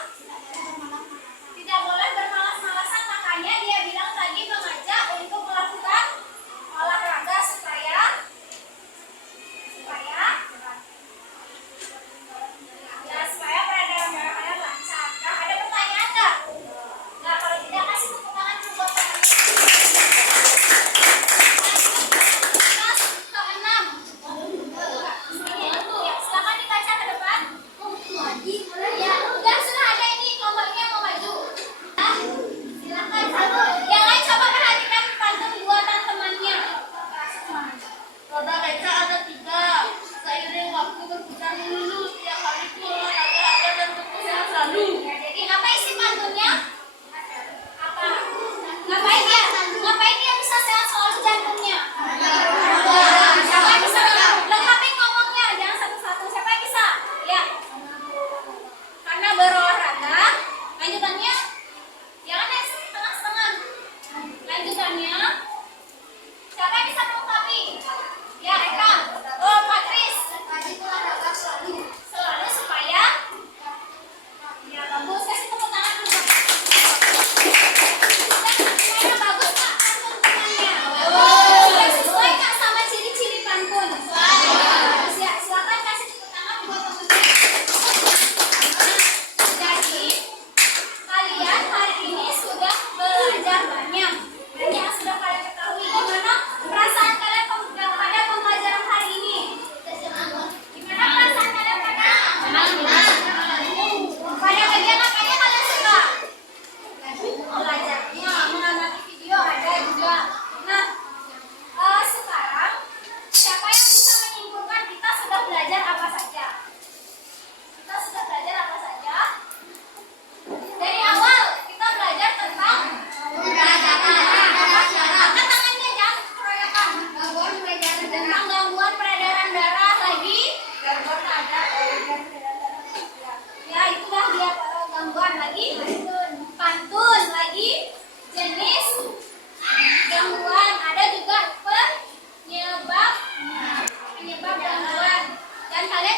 Tidak boleh bermalas-malasan, makanya dia bilang tadi mengajak untuk melakukan olahraga supaya peredaran darah kalian lancar. Nah, ada pertanyaan nggak? Nggak, kalau tidak kasih tepuk tangan dulu buat teman-teman. Ya, silakan dibaca ke depan. Ya, sudah ada ini kelompoknya mau maju. Silakan satu. Yang lain coba perhatikan pantun buatan temannya. Roda beca ada 3. Seiring waktu berputar dulu, tiap hari ku olahraga agar jantungku sehat selalu. Ya, jadi apa isi pantunnya? Apa? Ngapain dia bisa sehat selalu jantungnya? Siapa yang bisa lengkapin ngomongnya? Jangan satu-satu. Siapa yang bisa? Ya. Karena berolahraga. Lanjutannya? Jangan yang setengah-setengah. Lanjutannya? Siapa yang bisa melengkapi? Ya, Eka. Oh, Patris. Selalu supaya? Ya, bagus. Kasih tepuk tangan dulu. Gimana, bagus Kak pantun temannya? Sudah sesuai Kak sama ciri-ciri pantun? Bagus ya. Silakan kasih tepuk tangan buat temannya. Jadi, kalian hari ini sudah belajar banyak. Banyak yang sudah kalian ketahui. Gimana perasaan kalian pada pembelajaran hari ini? Gimana perasaan kalian pada? Pada bagian apanya kalian suka? Belajarnya, mengamati video ada juga. Nah, sekarang siapa yang bisa menyimpulkan kita sudah belajar apa saja? Kita sudah belajar apa saja? Dari awal kita belajar tentang angkat tangannya, jangan keroyokan. Tentang gangguan peredaran darah lagi. Ya, itulah dia gangguan lagi. Pantun lagi. Jenis gangguan. Ada juga penyebab gangguan. Dan kalian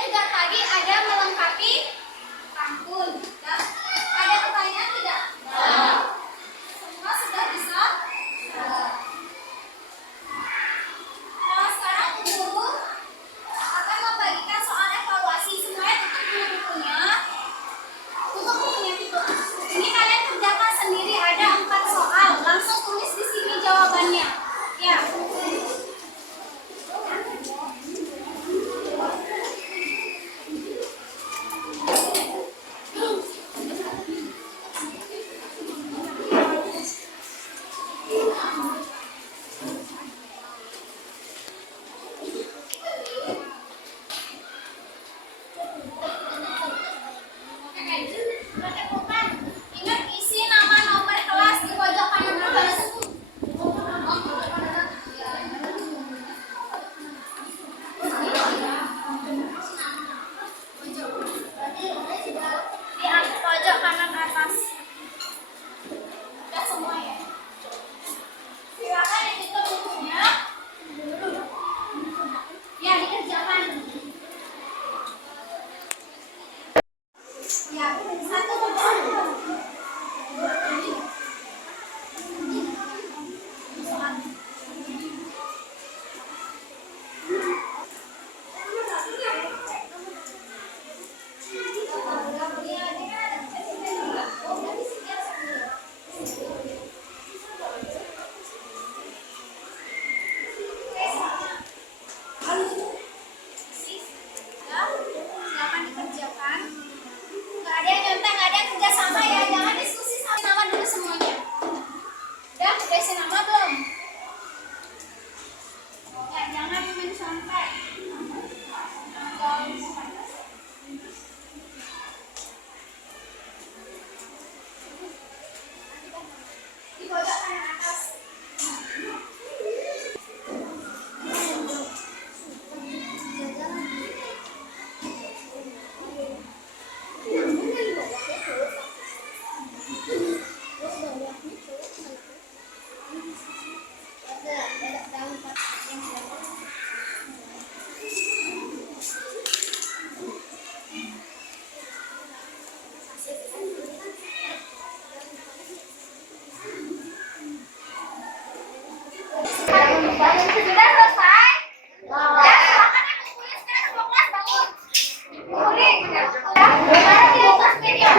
kerjakan. Nggak ada yang nyontek, nggak ada yang kerjasama ya. Jangan diskusi sama nama dulu semuanya. Udah isi nama belum? Ya, jangan mencontek. Di pojok kanan atas. Sudah selesai? Ya, silakan yang kumpulin sekarang semua kelas bangun. Kumpulin. Ya, sekarang di atas meja.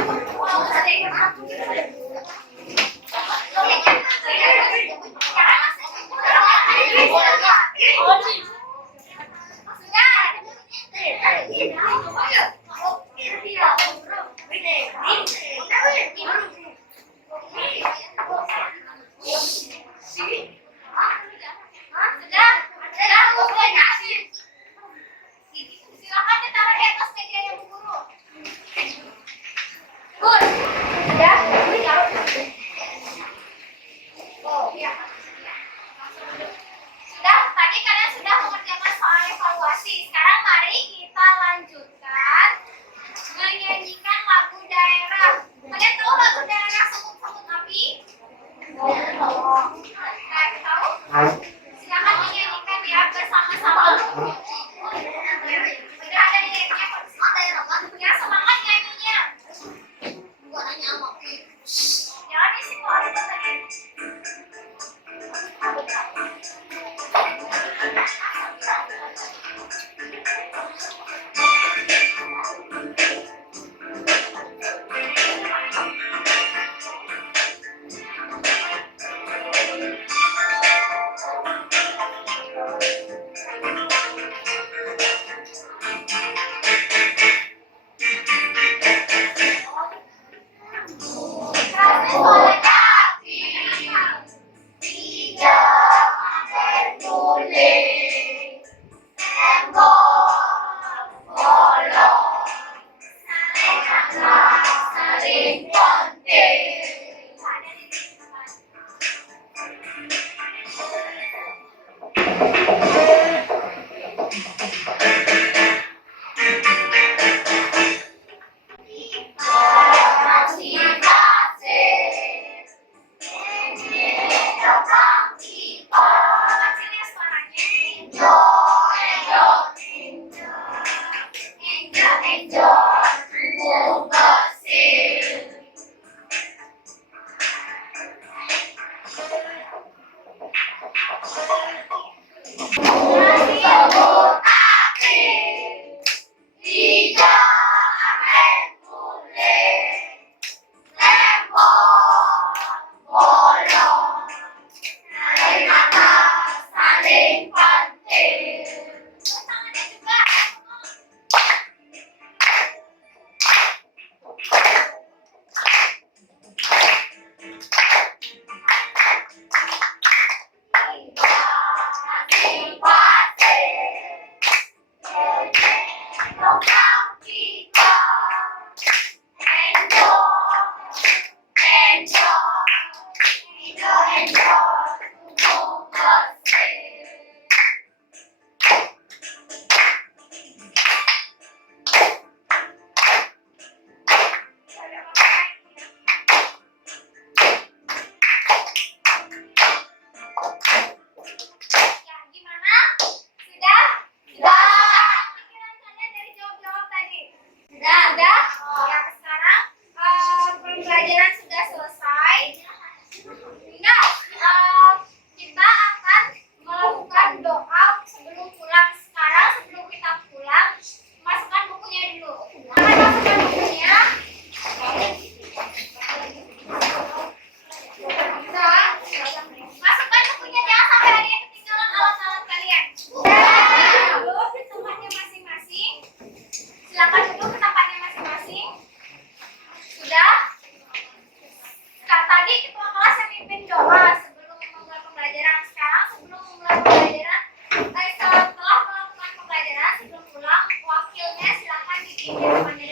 Sudah kumpulin kasih. Silakan ditaruh di atas meja yang Bu Guru. Good. Sudah, ini taruh. Oh, iya. Sudah, tadi kalian sudah mengerjakan soal evaluasi. Sekarang mari kita lanjutkan menyanyikan lagu daerah. Kalian tahu lagu daerah Semut-Semut Api? Tahu? Silakan menyanyikan ya bersama-sama. Sudah ada liriknya kok. Ya, semangat nyanyinya. Jangan isi keluar tadi. Silakan duduk ke tempat Teleponnya